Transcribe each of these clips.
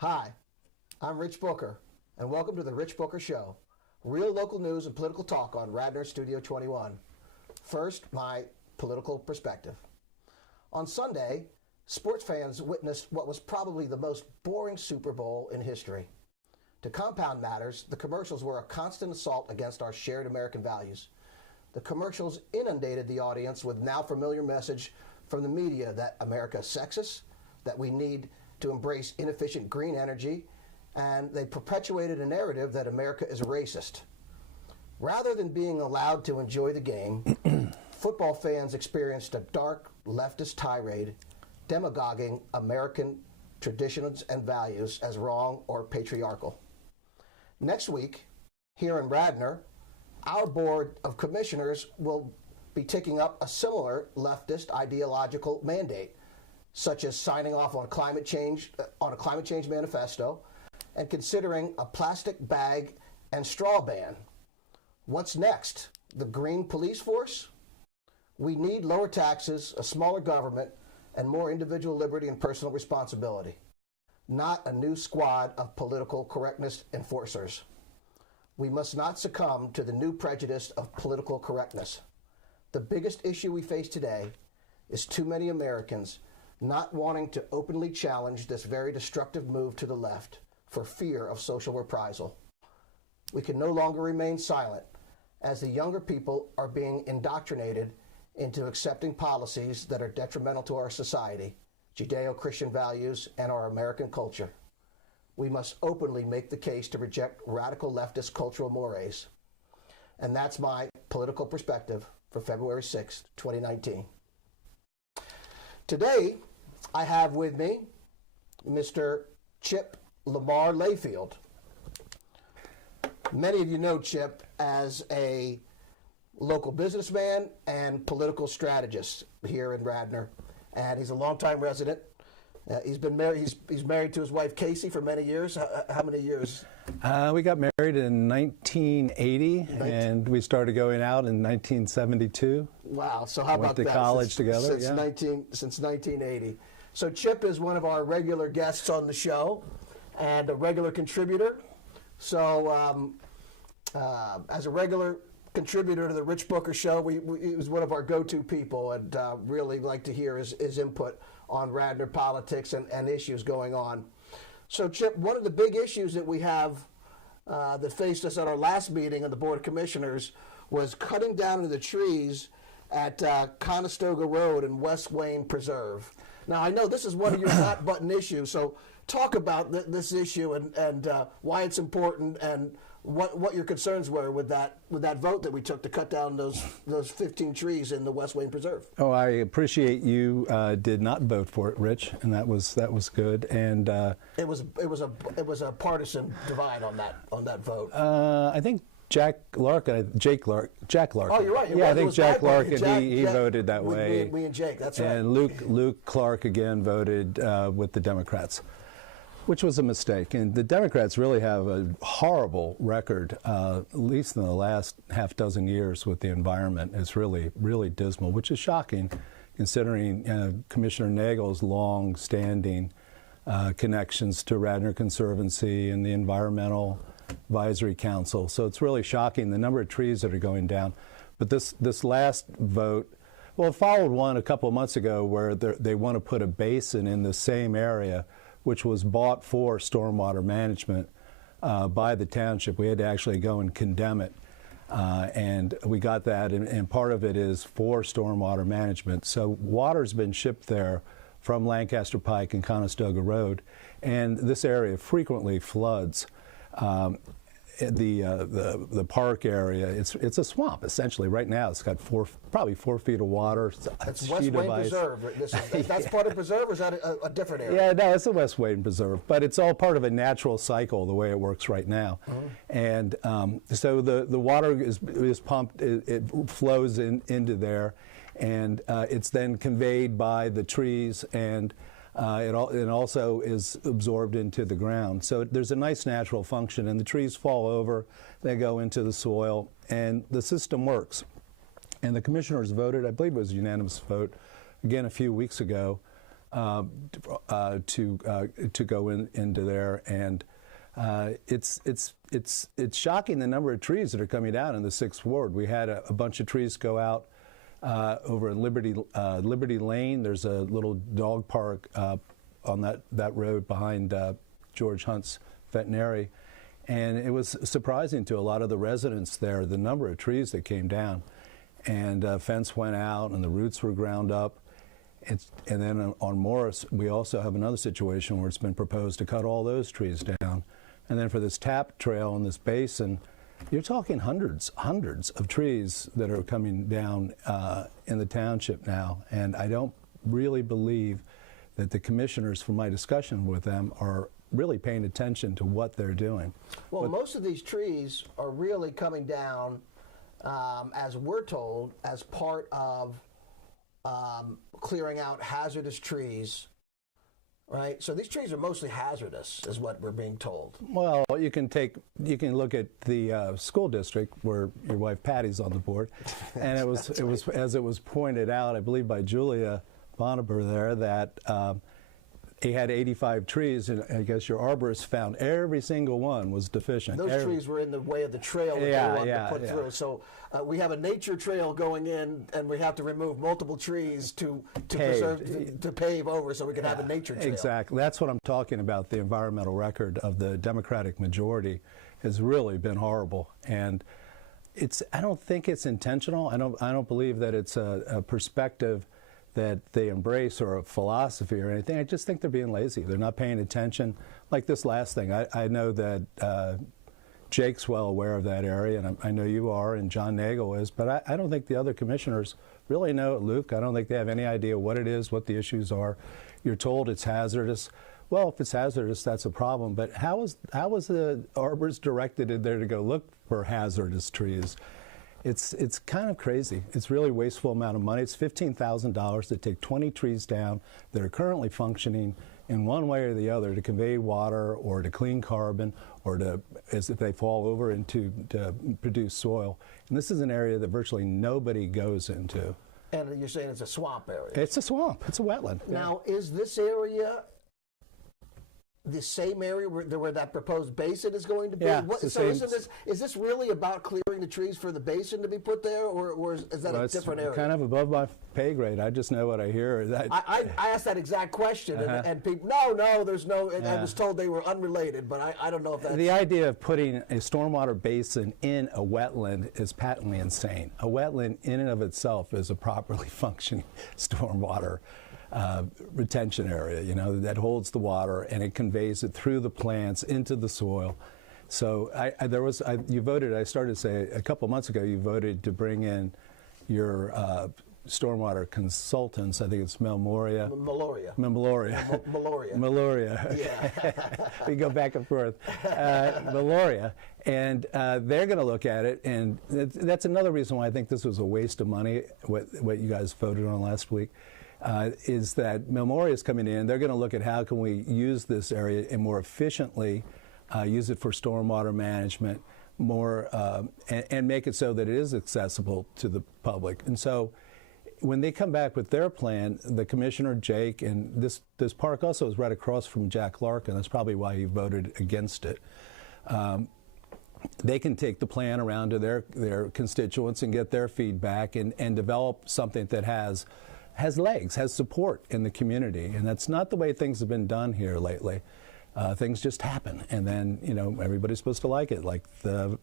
Hi, I'm Rich Booker, and welcome to The Rich Booker Show, real local news and political talk on Radnor Studio 21. First, my political perspective. On Sunday, sports fans witnessed what was probably the most boring Super Bowl in history. To compound matters, the commercials were a constant assault against our shared American values. The commercials inundated the audience with now familiar message from the media that America is sexist, that we need to embrace inefficient green energy, and they perpetuated a narrative that America is racist. Rather than being allowed to enjoy the game, football fans experienced a dark leftist tirade demagoguing American traditions and values as wrong or patriarchal. Next week, here in Radnor, our Board of Commissioners will be taking up a similar leftist ideological mandate, such as signing off on a climate change manifesto and considering a plastic bag and straw ban. What's next? The green police force? We need lower taxes, a smaller government, and more individual liberty and personal responsibility, not a new squad of political correctness enforcers. We must not succumb to the new prejudice of political correctness. The biggest issue we face today is too many Americans not wanting to openly challenge this very destructive move to the left for fear of social reprisal. We can no longer remain silent as the younger people are being indoctrinated into accepting policies that are detrimental to our society, Judeo-Christian values, and our American culture. We must openly make the case to reject radical leftist cultural mores. And that's my political perspective for February 6, 2019. Today, I have with me Mr. Chip Layfield. Many of you know Chip as a local businessman and political strategist here in Radnor, and he's a longtime resident. He's been married. He's married to his wife Casey for many years. How many years? We got married in 1980, and we started going out in 1972. Wow! So how about that? Went to college together. Since 1980. So Chip is one of our regular guests on the show, and a regular contributor. So as a regular contributor to the Rich Booker Show, he was one of our go-to people, and really like to hear his input on Radnor politics and issues going on. So Chip, one of the big issues that we have that faced us at our last meeting of the Board of Commissioners was cutting down the trees at Conestoga Road and West Wayne Preserve. Now, I know this is one of your hot button issues, so talk about this issue and why it's important and what your concerns were with that vote that we took to cut down those 15 trees in the West Wayne Preserve. Oh, I appreciate you did not vote for it, Rich, and that was good. And it was a partisan divide on that vote. I think Jack Larkin. Oh, you're right. I think Jack Larkin. He voted that way. Me and Jake. That's right. And Luke Clark again voted with the Democrats, which was a mistake. And the Democrats really have a horrible record, at least in the last half dozen years with the environment. It's really, really dismal, which is shocking considering Commissioner Nagel's long-standing connections to Radnor Conservancy and the Environmental Advisory Council. So it's really shocking the number of trees that are going down. But this last vote, well, it followed one a couple of months ago where they want to put a basin in the same area, which was bought for stormwater management by the township. We had to actually go and condemn it, and we got that, and part of it is for stormwater management. So water's been shipped there from Lancaster Pike and Conestoga Road, and this area frequently floods. The park area, it's a swamp essentially. Right now it's got probably 4 feet of water. That's West Wayne Preserve. That's part of preserve, or is that a different area? Yeah, no, it's the West Wayne Preserve, but it's all part of a natural cycle the way it works right now. And so the water is pumped, it flows into there, and it's then conveyed by the trees, and it also is absorbed into the ground. So there's a nice natural function, and the trees fall over, they go into the soil, and the system works. And the commissioners voted, I believe it was a unanimous vote, again a few weeks ago, to go into there, and it's shocking the number of trees that are coming down in the 6th Ward. We had a bunch of trees go out over in Liberty Lane. There's a little dog park on that road behind George Hunt's veterinary, and it was surprising to a lot of the residents there the number of trees that came down, and fence went out and the roots were ground up. And then on Morris, we also have another situation where it's been proposed to cut all those trees down. And then for this tap trail in this basin, you're talking hundreds of trees that are coming down in the township now. And I don't really believe that the commissioners, from my discussion with them, are really paying attention to what they're doing. Well, most of these trees are really coming down, as we're told, as part of clearing out hazardous trees, right? So these trees are mostly hazardous, is what we're being told. Well, you can look at the school district where your wife Patty's on the board, and it was as it was pointed out, I believe by Julia Bonnevere there, that he had 85 trees, and I guess your arborist found every single one was deficient. Those trees were in the way of the trail that they wanted to put through. So we have a nature trail going in, and we have to remove multiple trees to pave over so we can have a nature trail. Exactly. That's what I'm talking about. The environmental record of the Democratic majority has really been horrible, and I don't think it's intentional. I don't believe that it's a perspective that they embrace or a philosophy or anything. I just think they're being lazy. They're not paying attention. Like this last thing, I know that Jake's well aware of that area, and I know you are, and John Nagel is, but I don't think the other commissioners really know it, Luke. I don't think they have any idea what it is, what the issues are. You're told it's hazardous. Well, if it's hazardous, that's a problem, but how is the arborist directed in there to go look for hazardous trees? It's kind of crazy. It's really a wasteful amount of money. It's $15,000 to take 20 trees down that are currently functioning in one way or the other to convey water or to clean carbon or to, as if they fall over, to produce soil. And this is an area that virtually nobody goes into. And you're saying it's a swamp area? It's a swamp. It's a wetland. Now, is this area the same area where that proposed basin is going to be? Yeah, is this really about clearing the trees for the basin to be put there, or is that a different area? Kind of above my pay grade. I just know what I hear. I asked that exact question, and people, no, there's no, and I was told they were unrelated, but I don't know if that's... The idea of putting a stormwater basin in a wetland is patently insane. A wetland in and of itself is a properly functioning stormwater retention area, that holds the water and it conveys it through the plants into the soil. So you voted, I started to say a couple months ago, you voted to bring in your stormwater consultants. I think it's Meloria. Yeah. We go back and forth. Meloria. And they're going to look at it, and that's another reason why I think this was a waste of money, what you guys voted on last week. Is that Memoria is coming in. They're going to look at how can we use this area and more efficiently use it for stormwater management, and make it so that it is accessible to the public. And so when they come back with their plan, the commissioner, Jake, and this park also is right across from Jack Larkin. That's probably why he voted against it. They can take the plan around to their constituents and get their feedback and develop something that has legs, has support in the community. And that's not the way things have been done here lately. Things just happen, and then everybody's supposed to like it, like the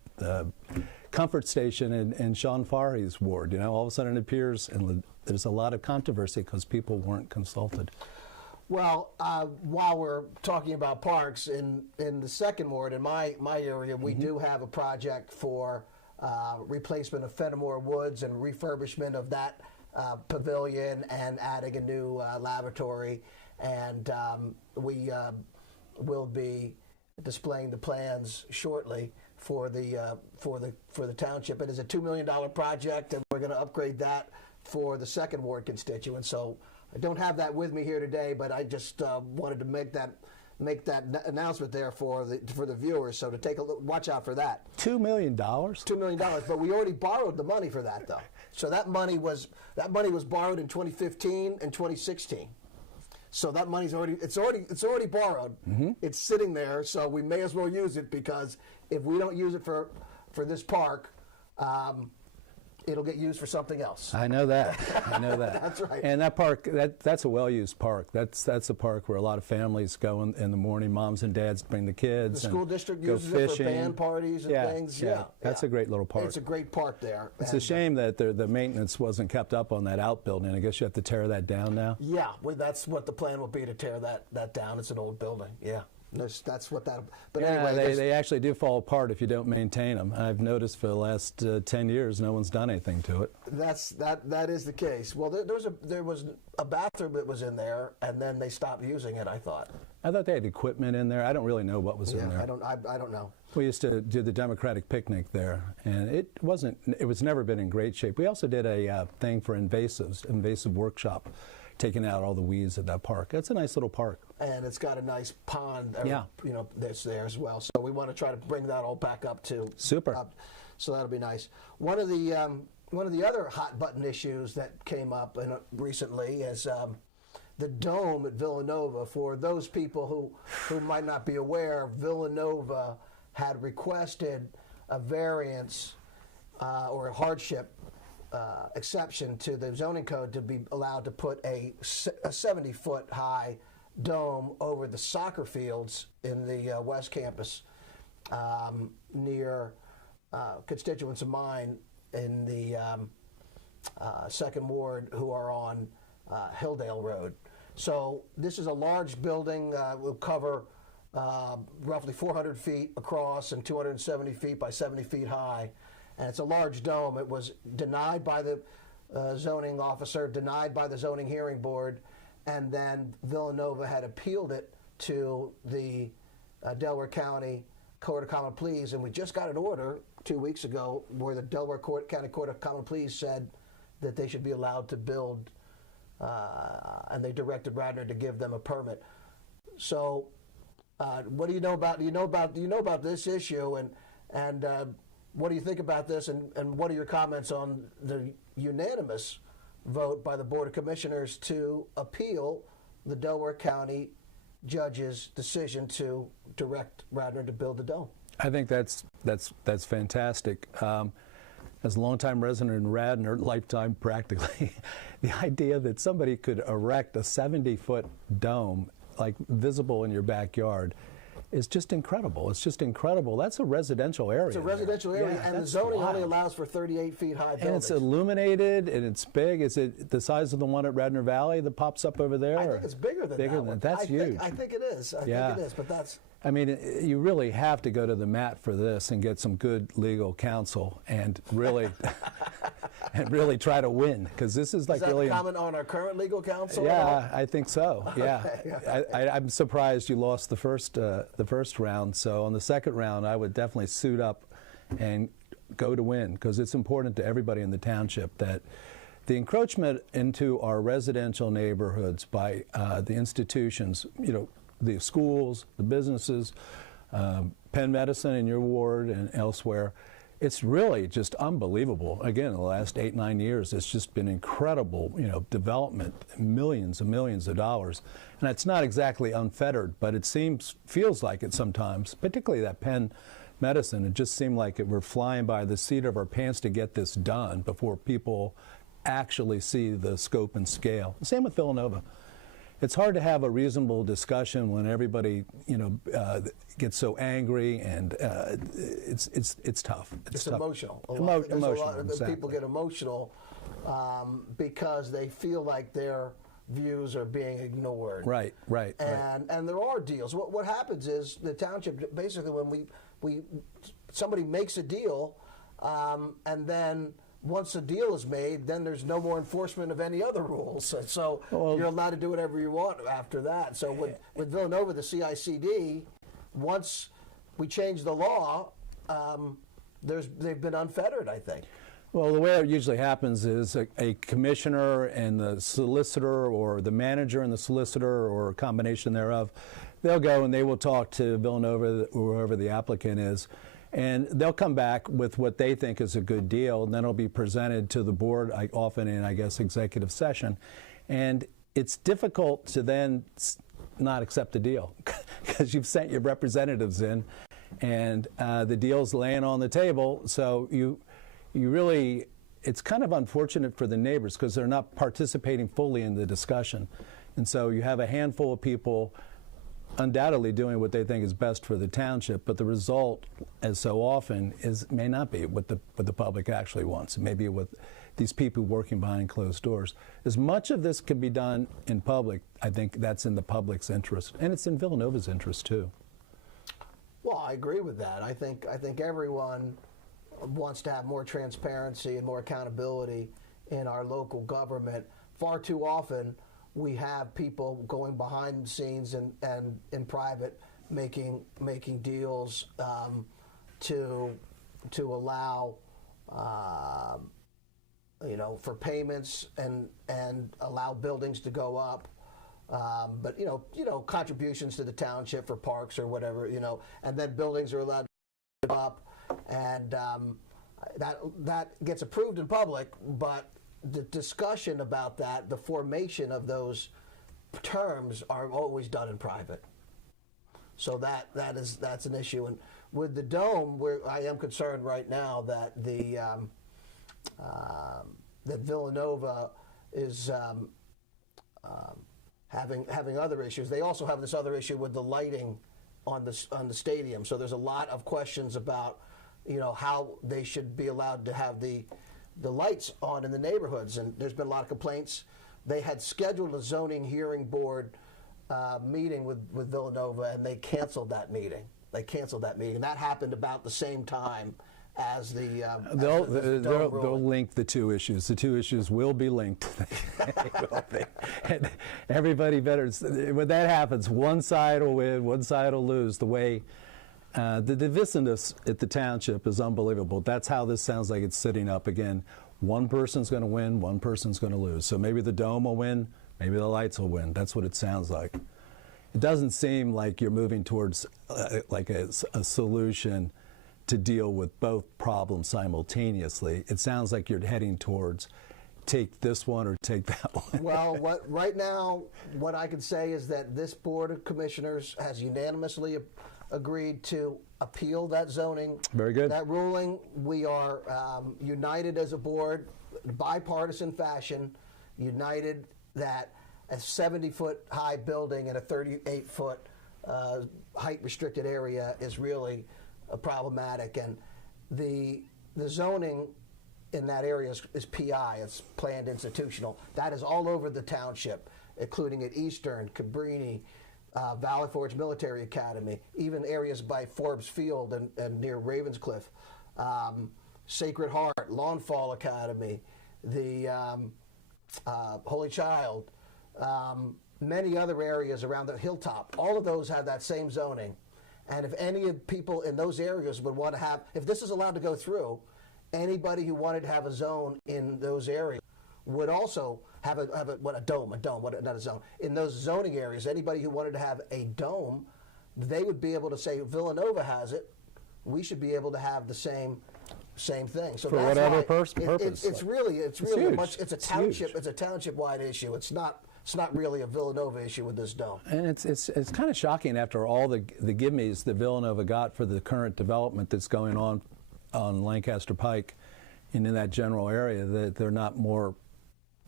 comfort station in Sean Farley's ward. All of a sudden it appears, and there's a lot of controversy because people weren't consulted. Well, while we're talking about parks, in the second ward, in my area, we do have a project for replacement of Fenimore Woods and refurbishment of that pavilion and adding a new laboratory, and we will be displaying the plans shortly for the township. It is a $2 million project, and we're going to upgrade that for the second ward constituents. So I don't have that with me here today, but I just wanted to make that announcement there for the viewers. So to take a look, watch out for that. $2 million. $2 million, but we already borrowed the money for that, though. So that money was borrowed in 2015 and 2016. So that money's already borrowed. It's sitting there, so we may as well use it, because if we don't use it for this park, it'll get used for something else. I know that. I know that. That's right. And that park, that's a well-used park. That's a park where a lot of families go in the morning. Moms and dads bring the kids. The school district go uses fishing. it for band parties and things. Yeah, that's a great little park. It's a great park there. It's a shame that the maintenance wasn't kept up on that outbuilding. I guess you have to tear that down now. Yeah, well, that's what the plan will be, to tear that down. It's an old building. Yeah. That's what that. But anyway, they actually do fall apart if you don't maintain them. I've noticed for the last 10 years, no one's done anything to it. That is the case. Well, there was a bathroom that was in there, and then they stopped using it, I thought. I thought they had equipment in there. I don't really know what was in there. I don't know. We used to do the Democratic picnic there, and it was never been in great shape. We also did a thing for invasive workshop, taking out all the weeds at that park. It's a nice little park. And it's got a nice pond, that's there as well. So we want to try to bring that all back up too. Super. So that'll be nice. One of the other hot button issues that came up recently is the dome at Villanova. For those people who might not be aware, Villanova had requested a variance or a hardship exception to the zoning code to be allowed to put a 70-foot high dome over the soccer fields in the West Campus near constituents of mine in the Second Ward who are on Hilldale Road. So this is a large building. Will cover roughly 400 feet across and 270 feet by 70 feet high. And it's a large dome. It was denied by the zoning officer, denied by the zoning hearing board, and then Villanova had appealed it to the Delaware County Court of Common Pleas, and we just got an order 2 weeks ago where the Delaware County Court of Common Pleas said that they should be allowed to build, and they directed Radnor to give them a permit. So, what do you know about? Do you know about this issue, and what do you think about this, and what are your comments on the unanimous vote by the Board of Commissioners to appeal the Delaware County judge's decision to direct Radnor to build the dome? I think that's fantastic. As a longtime resident in Radnor, lifetime practically, the idea that somebody could erect a 70-foot dome, like visible in your backyard, is just incredible. It's just incredible. That's a residential area. It's a residential area, and the zoning only allows for 38 feet high buildings. And it's illuminated, and it's big. Is it the size of the one at Radnor Valley that pops up over there? I think it's bigger than that one. That's huge. I think it is. I think it is, but that's... I mean, you really have to go to the mat for this and get some good legal counsel and really try to win, because this is like really... Is that a comment on our current legal counsel? Yeah, I think so. Yeah, I'm surprised you lost the first round. So on the second round, I would definitely suit up and go to win, because it's important to everybody in the township that the encroachment into our residential neighborhoods by the institutions, the schools, the businesses, Penn Medicine in your ward and elsewhere, it's really just unbelievable. Again, in the last 8-9 years, it's just been incredible, development, millions and millions of dollars. And it's not exactly unfettered, but it feels like it sometimes, particularly that Penn Medicine. It just seemed like we're flying by the seat of our pants to get this done before people actually see the scope and scale. Same with Villanova. It's hard to have a reasonable discussion when everybody, gets so angry, and it's tough. It's tough. Emotional. Emotional. Exactly. People get emotional because they feel like their views are being ignored. Right. And there are deals. What happens is the township, basically, when somebody makes a deal, and then once a deal is made, then there's no more enforcement of any other rules. So you're allowed to do whatever you want after that. So with Villanova, the CICD, once we change the law, they've been unfettered, I think. Well, the way it usually happens is a commissioner and the solicitor, or the manager and the solicitor, or a combination thereof, they'll go and they will talk to Villanova, whoever the applicant is, and they'll come back with what they think is a good deal, and then it'll be presented to the board, often in, I guess, executive session. And it's difficult to then not accept the deal because you've sent your representatives in, and the deal's laying on the table. So you really, it's kind of unfortunate for the neighbors because they're not participating fully in the discussion. And so you have a handful of people undoubtedly doing what they think is best for the township, but the result, as so often, may not be what the public actually wants. It may be what these people working behind closed doors. As much of this can be done in public, I think that's in the public's interest, and it's in Villanova's interest too. Well, I agree with that. I think everyone wants to have more transparency and more accountability in our local government. Far too often, we have people going behind the scenes and in private making deals to allow for payments and allow buildings to go up. But contributions to the township for parks or whatever, and then buildings are allowed to go up, and that gets approved in public, but the discussion about that, the formation of those terms, are always done in private. So that's an issue. And with the dome, I am concerned right now that that Villanova is having other issues. They also have this other issue with the lighting on the stadium. So there's a lot of questions about how they should be allowed to have the lights on in the neighborhoods, and there's been a lot of complaints. They had scheduled a zoning hearing board meeting with Villanova, and they canceled that meeting. That happened about the same time as they'll link the two issues. The two issues will be linked. And everybody better, when that happens, one side will win, one side will lose. The way the divisiveness at the township is unbelievable. That's how this sounds like it's sitting up again. One person's going to win, one person's going to lose. So maybe the dome will win, maybe the lights will win. That's what it sounds like. It doesn't seem like you're moving towards like a solution to deal with both problems simultaneously. It sounds like you're heading towards take this one or take that one. Well, right now, what I can say is that this Board of Commissioners has unanimously agreed to appeal that zoning. Very good. That ruling. We are united as a board, bipartisan fashion, united that a 70-foot high building in a 38-foot height restricted area is really problematic, and the zoning in that area is PI, it's planned institutional. That is all over the township, including at Eastern, Cabrini, Valley Forge Military Academy, even areas by Forbes Field and near Ravenscliff, Sacred Heart, Lawnfall Academy, the Holy Child, many other areas around the hilltop. All of those have that same zoning. And if any of people in those areas would want to have, if this is allowed to go through, anybody who wanted to have a zone in those areas would also have a dome, not a zone. In those zoning areas, anybody who wanted to have a dome, they would be able to say, Villanova has it, we should be able to have the same thing. So for that's whatever why purpose. It's really huge. It's a township-wide issue. It's not really a Villanova issue with this dome. And it's kind of shocking after all the give-me's that Villanova got for the current development that's going on Lancaster Pike and in that general area, that they're not more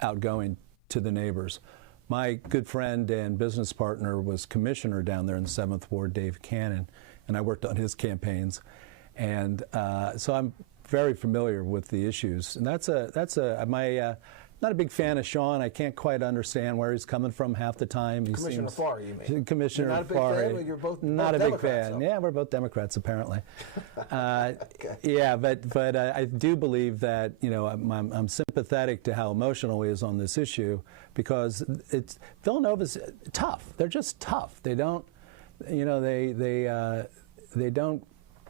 outgoing to the neighbors. My good friend and business partner was commissioner down there in the 7th Ward, Dave Cannon, and I worked on his campaigns. And so I'm very familiar with the issues. And not a big fan of Sean. I can't quite understand where he's coming from half the time. Commissioner Farr, you mean? Commissioner Farr. You're both not a big fan. So. Yeah, we're both Democrats apparently. Okay. Yeah, but I do believe that I'm sympathetic to how emotional he is on this issue, because Villanova's tough. They're just tough. They don't, they don't.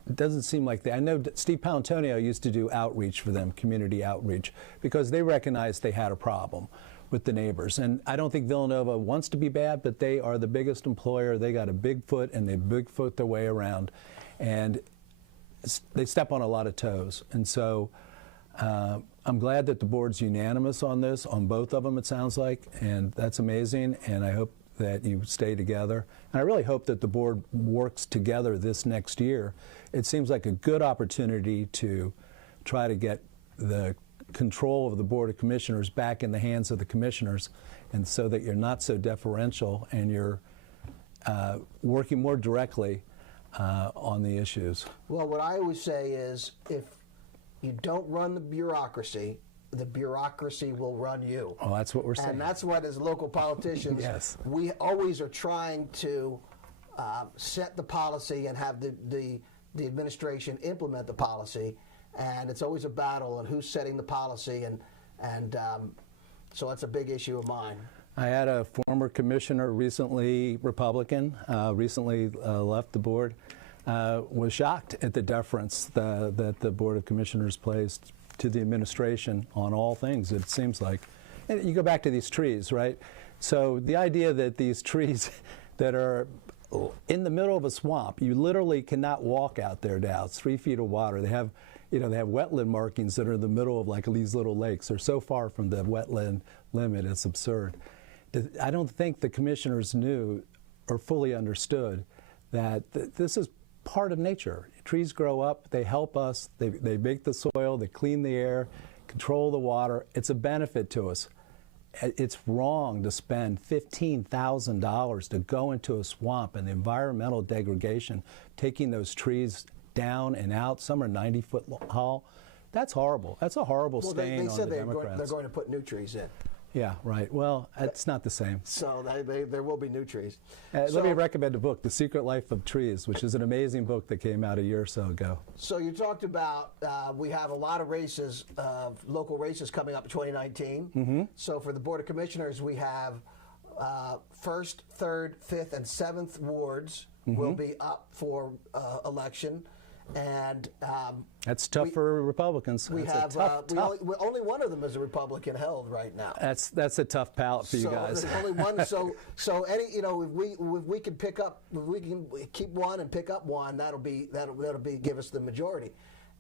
It doesn't seem like I know Steve Palantonio used to do outreach for them, community outreach, because they recognized they had a problem with the neighbors. And I don't think Villanova wants to be bad, but they are the biggest employer. They got a big foot, and they big foot their way around. And they step on a lot of toes. And so I'm glad that the board's unanimous on this, on both of them it sounds like, and that's amazing, and I hope that you stay together. And I really hope that the board works together this next year. It seems like a good opportunity to try to get the control of the Board of Commissioners back in the hands of the commissioners, and so that you're not so deferential and you're working more directly on the issues. Well, what I always say is, if you don't run the bureaucracy will run you. Oh, that's what we're saying. And that's what, as local politicians, yes, we always are trying to set the policy and have the administration implement the policy. And it's always a battle on who's setting the policy, and so that's a big issue of mine. I had a former commissioner, recently Republican, recently left the board, was shocked at the deference that the Board of Commissioners placed to the administration on all things, it seems like. And you go back to these trees, right? So the idea that these trees that are in the middle of a swamp, you literally cannot walk out there now. It's 3 feet of water. They have, they have wetland markings that are in the middle of like these little lakes. They're so far from the wetland limit, it's absurd. I don't think the commissioners knew or fully understood that this is part of nature. Trees grow up, they help us, they make the soil, they clean the air, control the water. It's a benefit to us. It's wrong to spend $15,000 to go into a swamp and the environmental degradation, taking those trees down and out. Some are 90-foot tall. That's horrible. That's a horrible stain on the Democrats. They're going to put new trees in. Yeah, right. Well, it's not the same. So there will be new trees. Let me recommend a book, The Secret Life of Trees, which is an amazing book that came out a year or so ago. So you talked about we have a lot of races, local races coming up in 2019. Mm-hmm. So for the Board of Commissioners, we have 1st, 3rd, 5th, and 7th wards will be up for election. And that's tough for Republicans. We that's have only one of them is a Republican held right now. That's a tough palette for you guys. There's only one. So any if we can pick up, if we can keep one and pick up one, that'll give us the majority.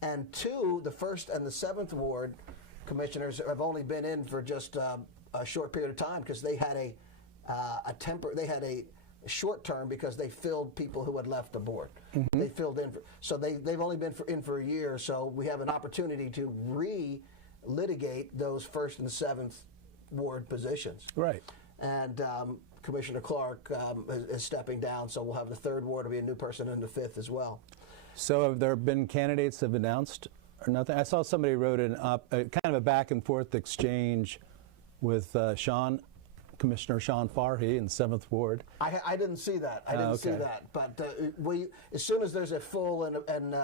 And 2, the 1st and the 7th ward commissioners have only been in for just a short period of time because they had a short term because they filled people who had left the board. Mm-hmm. They filled in, so they've only been in for a year. So we have an opportunity to re-litigate those 1st and 7th ward positions. Right. And Commissioner Clark is stepping down, so we'll have the 3rd ward to be a new person in the 5th as well. So have there been candidates that have announced or nothing? I saw somebody wrote kind of a back and forth exchange with Commissioner Sean Farhi in 7th Ward. I didn't see that. I didn't see that. But as soon as there's a full and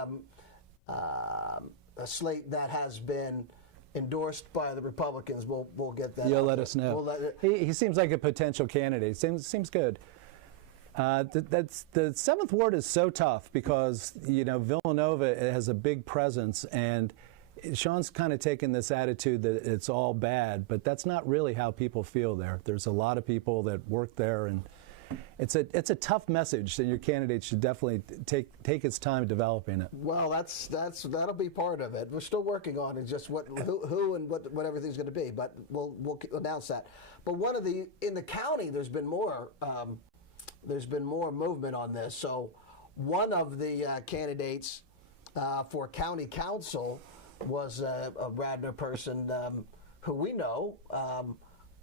a slate that has been endorsed by the Republicans, we'll get that. You'll let us know. He seems like a potential candidate. Seems good. The 7th Ward is so tough because Villanova has a big presence, and Sean's kind of taken this attitude that it's all bad, but that's not really how people feel there. There's a lot of people that work there, and it's a tough message that your candidate should definitely take its time developing it. Well, that'll be part of it. We're still working on it, just who and what everything's going to be, but we'll announce that. But in the county, there's been more movement on this. So one of the candidates for county council was a Radnor person who we know,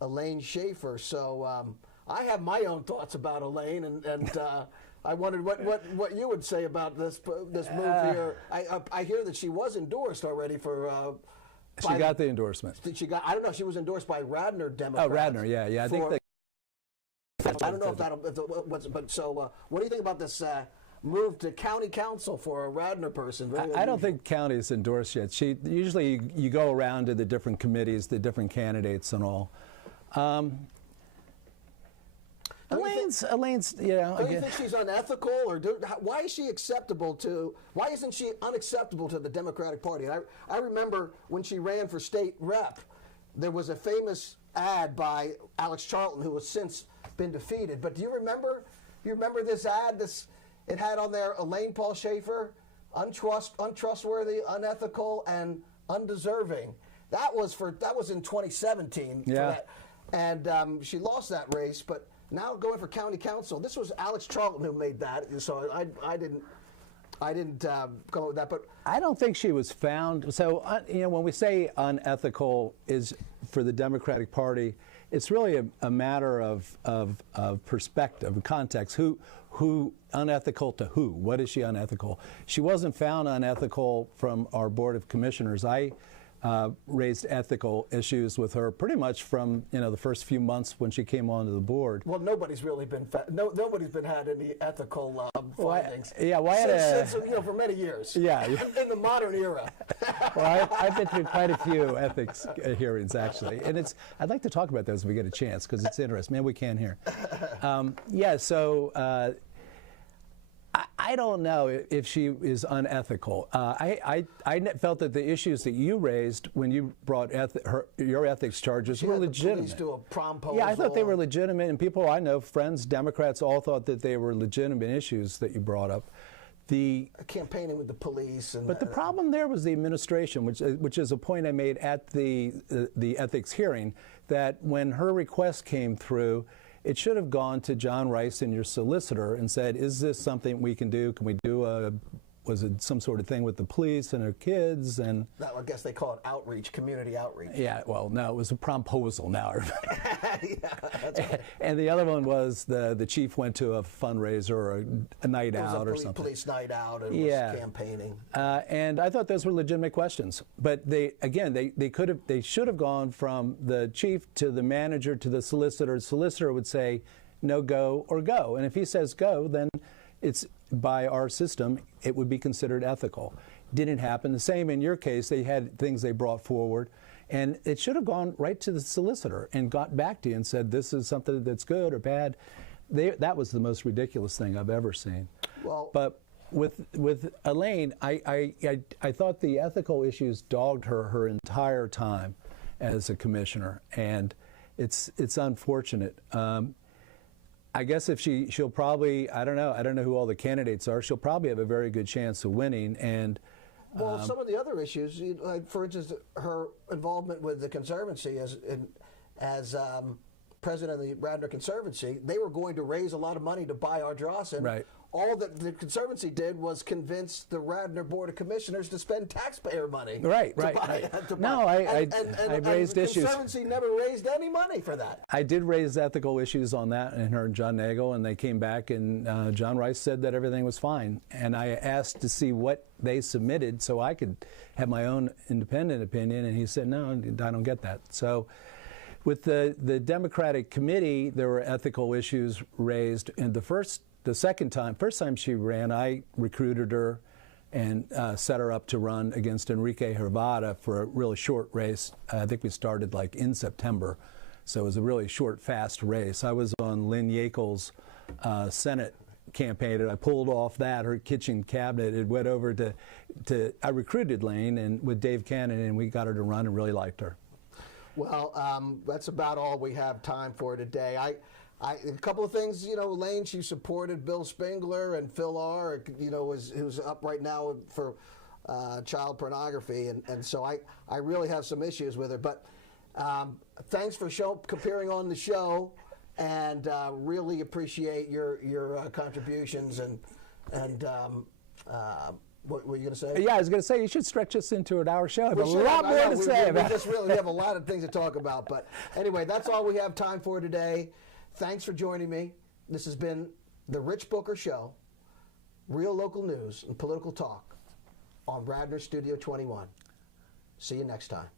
Elaine Schaefer. So I have my own thoughts about Elaine, and I wondered what you would say about this move here. I hear that she was endorsed already for. She got the endorsement. I don't know if she was endorsed by Radnor Democrats. Oh, Radnor, yeah. I think I don't know what do you think about this move to county council for a Radnor person? I don't think county is endorsed yet. Usually you go around to the different committees, the different candidates and all. Elaine's, do you think she's unethical, or why is she acceptable to? Why isn't she unacceptable to the Democratic Party? And I remember when she ran for state rep, there was a famous ad by Alex Charlton, who has since been defeated. But do you remember? This ad? It had on there Elaine Paul Schaefer, untrustworthy, unethical, and undeserving. That was in 2017. Yeah. For that. And she lost that race, but now going for county council. This was Alex Charlton who made that, so I didn't come up with that. But I don't think she was found. So, when we say unethical is for the Democratic Party, it's really a matter of perspective, context. Who unethical to who? What is she unethical? She wasn't found unethical from our Board of Commissioners. I raised ethical issues with her pretty much from the first few months when she came onto the board. Well, nobody's really been nobody's been had any ethical findings. Since, for many years. Yeah, in the modern era. Well, I've been through quite a few ethics hearings actually, and I'd like to talk about those if we get a chance because it's interesting. Man, we can here. I don't know if she is unethical. I felt that the issues that you raised when you brought your ethics charges were legitimate. Police do a proposal. Yeah, I thought they were legitimate, and people I know, friends, Democrats, all thought that they were legitimate issues that you brought up. The campaigning with the police, but the problem there was the administration, which is a point I made at the ethics hearing, that when her request came through, it should have gone to John Rice and your solicitor and said, is this something we can do? Can we do was it some sort of thing with the police and her kids? And I guess they call it outreach, community outreach. Yeah, well, no, it was a proposal now. Yeah, that's right. And the other one was the chief went to a fundraiser or a night out or something. Police night out and was campaigning. And I thought those were legitimate questions. But they should have gone from the chief to the manager to the solicitor. The solicitor would say, no, go or go. And if he says go, then it's by our system, it would be considered ethical. Didn't happen. The same in your case. They had things they brought forward, and it should have gone right to the solicitor and got back to you and said, this is something that's good or bad. That was the most ridiculous thing I've ever seen. Well, but with Elaine, I thought the ethical issues dogged her entire time as a commissioner, and it's unfortunate. I guess if she'll probably, I don't know who all the candidates are, she'll probably have a very good chance of winning. And well, some of the other issues, like for instance, her involvement with the Conservancy as president of the Radnor Conservancy, they were going to raise a lot of money to buy Ardross, and right. All that the Conservancy did was convince the Radnor Board of Commissioners to spend taxpayer money. Right. No, I raised issues. The Conservancy never raised any money for that. I did raise ethical issues on that and her and John Nagel, and they came back, and John Rice said that everything was fine. And I asked to see what they submitted so I could have my own independent opinion, and he said, no, I don't get that. So with the Democratic committee, there were ethical issues raised. And first time she ran, I recruited her and set her up to run against Enrique Hervada for a really short race. I think we started like in September, so it was a really short, fast race. I was on Lynn Yackel's Senate campaign, and I pulled off that, her kitchen cabinet. It went over to I recruited Lane and with Dave Cannon, and we got her to run and really liked her. Well, that's about all we have time for today. A couple of things, Elaine, she supported Bill Spengler and Phil R., who's up right now for child pornography, and so I really have some issues with her. But thanks for appearing on the show, and really appreciate your contributions and what were you going to say? Yeah, I was going to say you should stretch us into an hour show. I have a lot more to say about it. We have a lot of things to talk about. But anyway, that's all we have time for today. Thanks for joining me. This has been The Rich Booker Show, real local news and political talk on Radnor Studio 21. See you next time.